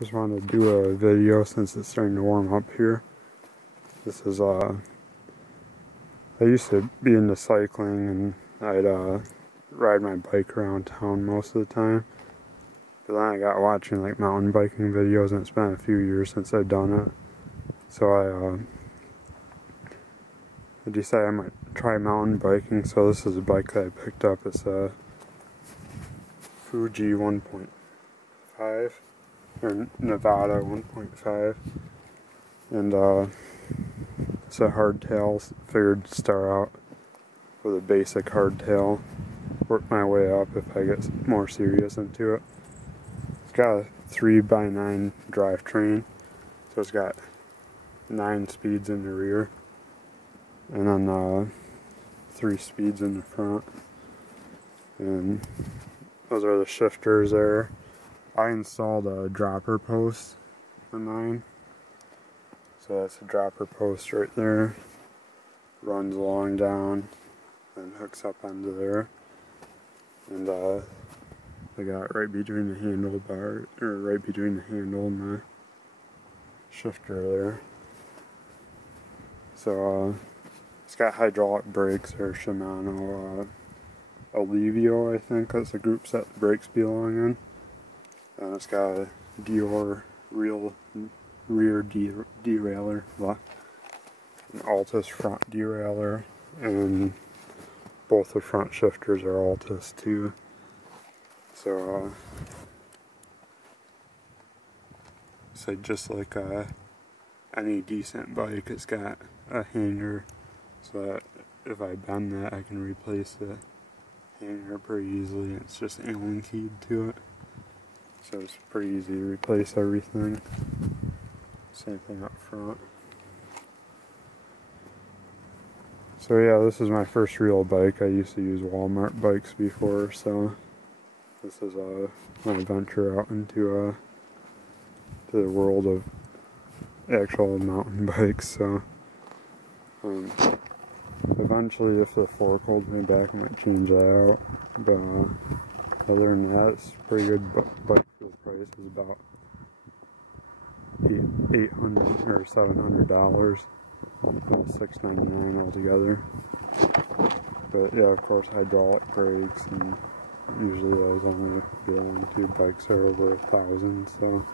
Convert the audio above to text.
Just wanted to do a video since it's starting to warm up here. This is I used to be into cycling, and I'd ride my bike around town most of the time. But then I got watching like mountain biking videos, and it's been a few years since I've done it. So I decided I might try mountain biking. So this is a bike that I picked up. It's a Fuji 1.5 or Nevada 1.5, and it's a hardtail. Figured to start out with a basic hardtail, work my way up if I get more serious into it. It's got a 3x9 drivetrain, so it's got 9 speeds in the rear, and then 3 speeds in the front, and those are the shifters there. I installed a dropper post for mine, so that's a dropper post right there, runs along down and hooks up onto there, and I got it right between the handlebar, or right between the handle and the shifter there. So it's got hydraulic brakes, or Shimano Alivio, I think that's the group set the brakes belong in. And it's got a Dior rear derailleur, an Altus front derailleur, and both the front shifters are Altus too. So so just like any decent bike, it's got a hanger, so that if I bend that, I can replace the hanger pretty easily. It's just Allen keyed to it, so it's pretty easy to replace everything. Same thing up front. So yeah, this is my first real bike. I used to use Walmart bikes before, so this is my venture out into to the world of actual mountain bikes. So eventually, if the fork holds me back, I might change that out. But other than that, it's a pretty good bike for the price. It's about $800 or $700, about $699 altogether. But yeah, of course, hydraulic brakes, and usually those only belong to bikes that are over $1,000. So